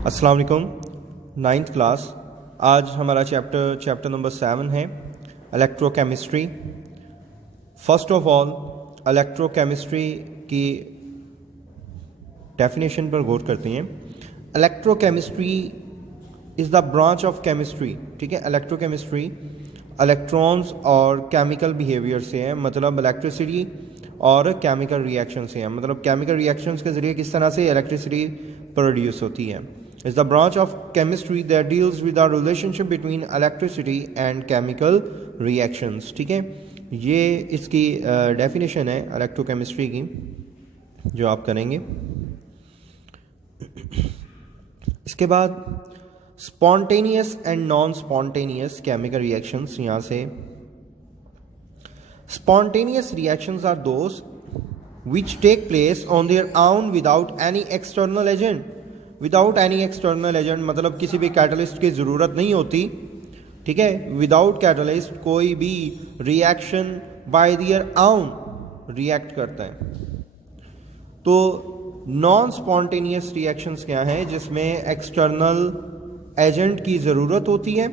अस्सलाम वालेकुम। Ninth class. आज हमारा चैप्टर नंबर 7 है electrochemistry. First of all electrochemistry की डेफिनेशन पर गौर करते हैं। Electrochemistry is the branch of chemistry. ठीक है, इलेक्ट्रोकेमिस्ट्री इलेक्ट्रॉन्स और केमिकल बिहेवियर से है, मतलब इलेक्ट्रिसिटी और केमिकल रिएक्शन से है, मतलब केमिकल रिएक्शंस के ज़रिए किस तरह से इलेक्ट्रिसिटी प्रोड्यूस होती है। Is the branch of chemistry that deals with the relationship between electricity and chemical reactions. ठीक है, ये इसकी डेफिनेशन है इलेक्ट्रोकेमिस्ट्री की जो आप करेंगे। इसके बाद spontaneous and non spontaneous chemical reactions. यहाँ से spontaneous reactions are those which take place on their own without any external agent। Without any external agent मतलब किसी भी कैटलिस्ट की ज़रूरत नहीं होती। ठीक है, विदाउट कैटलिस्ट कोई भी reaction by their own react करता है। तो नॉन स्पॉन्टेनियस रिएक्शंस क्या हैं, जिसमें एक्सटर्नल एजेंट की ज़रूरत होती है।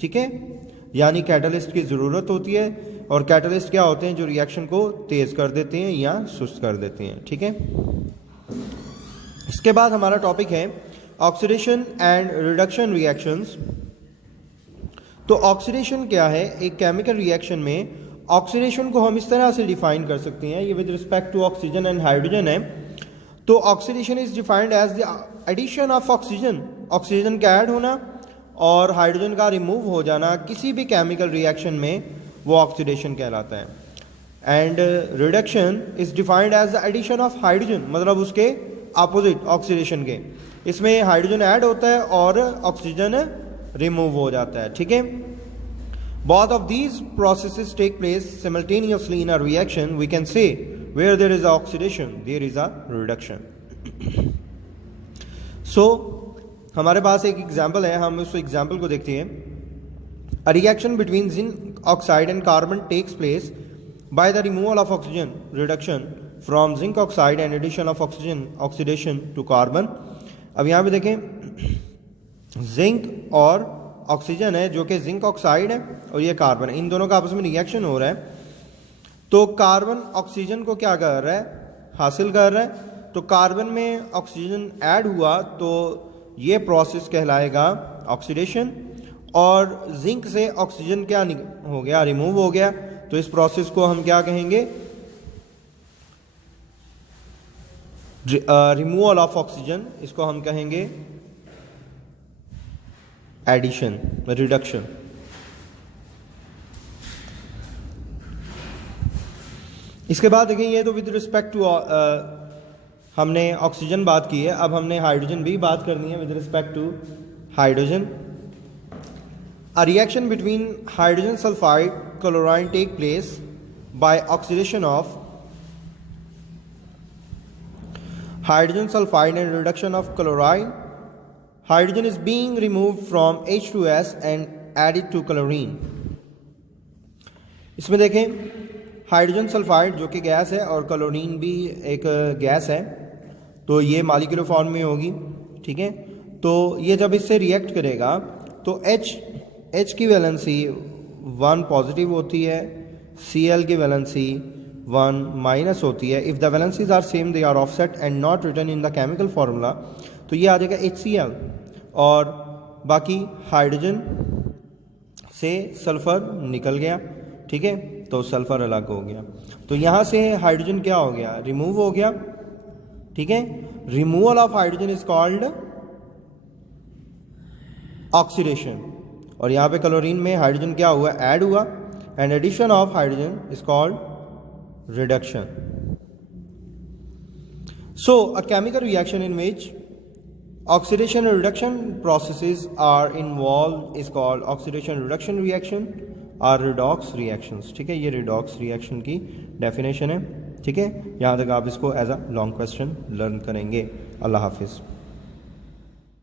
ठीक है, यानी कैटलिस्ट की ज़रूरत होती है, और कैटलिस्ट क्या होते हैं जो रिएक्शन को तेज़ कर देते हैं या सुस्त कर देते हैं। ठीक है, इसके बाद हमारा टॉपिक है ऑक्सीडेशन एंड रिडक्शन रिएक्शंस। तो ऑक्सीडेशन क्या है? एक केमिकल रिएक्शन में ऑक्सीडेशन को हम इस तरह से डिफाइन कर सकते हैं, ये with respect to oxygen and hydrogen है। तो oxidation is defined as the addition of oxygen, oxygen का ऐड होना और हाइड्रोजन का रिमूव हो जाना किसी भी केमिकल रिएक्शन में, वो ऑक्सीडेशन कहलाता है। And reduction is defined as the addition of hydrogen, मतलब उसके अपोजिट ऑक्सीडेशन के, इसमें हाइड्रोजन ऐड होता है और ऑक्सीजन रिमूव हो जाता है। ठीक है, both of these processes take place simultaneously in a reaction. We can say where there is a oxidation there is a reduction. So हमारे पास एक एग्जाम्पल है, हम उस एग्जाम्पल को देखते हैं। A reaction between zinc oxide and carbon takes place by the removal of oxygen, reduction from zinc oxide and addition of oxidation to carbon। अब यहाँ पे देखें, जिंक और ऑक्सीजन है जो कि जिंक ऑक्साइड है और ये कार्बन है, इन दोनों का आपस में रिएक्शन हो रहा है। तो कार्बन ऑक्सीजन को क्या कर रहा है? हासिल कर रहा है। तो कार्बन में ऑक्सीजन ऐड हुआ तो ये प्रोसेस कहलाएगा ऑक्सीडेशन, और जिंक से ऑक्सीजन क्या हो गया? रिमूव हो गया। तो इस प्रोसेस को हम क्या कहेंगे? रिमूवल ऑफ ऑक्सीजन, इसको हम कहेंगे एडिशन, रिडक्शन। इसके बाद देखें, ये तो विद रिस्पेक्ट टू हमने ऑक्सीजन बात की है, अब हमने हाइड्रोजन भी बात करनी है with respect to hydrogen. A reaction between hydrogen sulfide chlorine take place by oxidation of hydrogen sulfide and reduction of chlorine. Hydrogen is being removed from H2S and added to chlorine. इसमें देखें, hydrogen sulphide जो कि gas है और chlorine भी एक gas है, तो ये मॉलिक्यूलर फॉर्म में होगी। ठीक है, तो ये जब इससे रिएक्ट करेगा तो H की वैलेंसी 1 पॉजिटिव होती है, Cl की वैलेंसी 1 माइनस होती है। If the valencies are same they are offset and not written in the chemical formula, तो ये आ जाएगा HCl, और बाकी हाइड्रोजन से सल्फर निकल गया। ठीक है, तो सल्फर अलग हो गया। तो यहाँ से हाइड्रोजन क्या हो गया? रिमूव हो गया। ठीक है, removal of hydrogen is called oxidation, और यहाँ पे क्लोरीन में हाइड्रोजन क्या हुआ? ऐड हुआ, and addition of hydrogen is called reduction. So a chemical reaction in which oxidation and reduction processes are involved is called oxidation reduction reaction or redox reactions। ठीक है, ये redox reaction की definition है। ठीक है, यहाँ तक आप इसको as a long question learn करेंगे। अल्लाह हाफिज़।